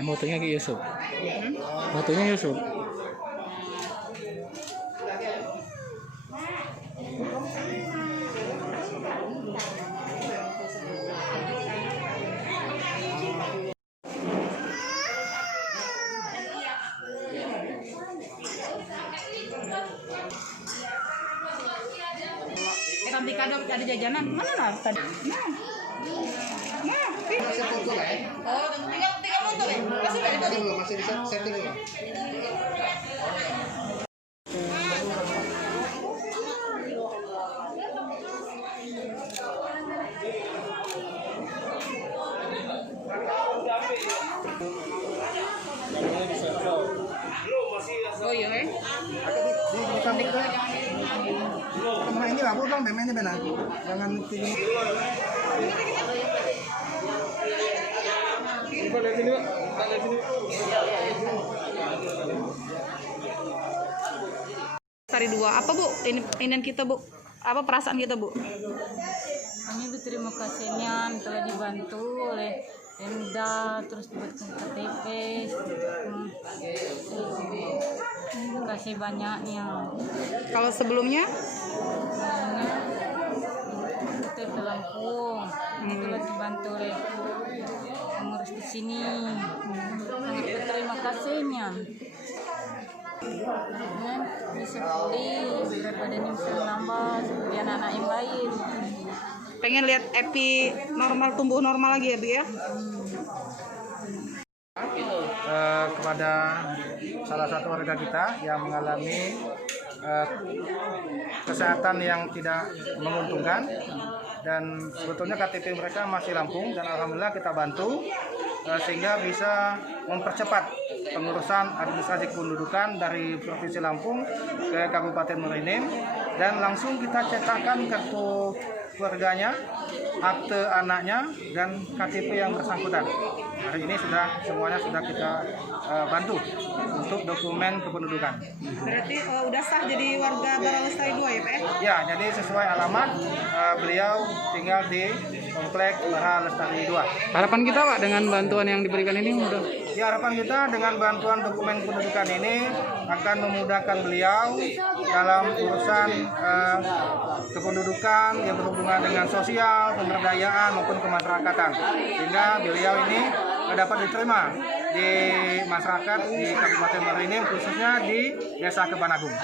Motonya ke Yusuf. Motonya Yusuf. Di kadang ada jajanan mana lah tadi? Masih foto lah ya? Oh, tinggal foto ya? Masih ada tadi? Masih bisa setting dulu. Oh iya eh. Di kambing tuh. Kemana ini lah, pulang deh ini benar. Jangan tinggi. Sari dua. Apa Bu? Ini kita Bu. Apa perasaan kita Bu? Kami berterima kasihnya telah dibantu oleh Pemda, terus dibuatkan KTP. Terima kasih banyaknya. Kalau sebelumnya? KTP Lampung telah dibantu oleh pengurus di sini. Sangat berterima kasihnya. Bisa pulih, berat badannya bisa menambah seperti anak-anak yang lain. Pengen lihat Epi normal, tumbuh normal lagi ya Bu ya? Kepada salah satu warga kita yang mengalami kesehatan yang tidak menguntungkan, dan sebetulnya KTP mereka masih Lampung, dan alhamdulillah kita bantu sehingga bisa mempercepat pengurusan administrasi kependudukan dari Provinsi Lampung ke Kabupaten Muara Enim, dan langsung kita cetakkan kartu keluarganya, akte anaknya, dan KTP yang bersangkutan. Hari ini semuanya sudah kita bantu untuk dokumen kependudukan. Berarti udah sah jadi warga Bara Lestari 2 ya Pak? Ya, jadi sesuai alamat beliau tinggal di Komplek Bara Lestari 2. Harapan kita Pak dengan bantuan yang diberikan ini mudah. Ya, harapan kita dengan bantuan dokumen kependudukan ini akan memudahkan beliau dalam urusan kependudukan yang berhubungan dengan sosial, pemberdayaan maupun kemasyarakatan, sehingga beliau ini dapat diterima di masyarakat di Kabupaten Muara Enim, khususnya di Desa Kebanagung.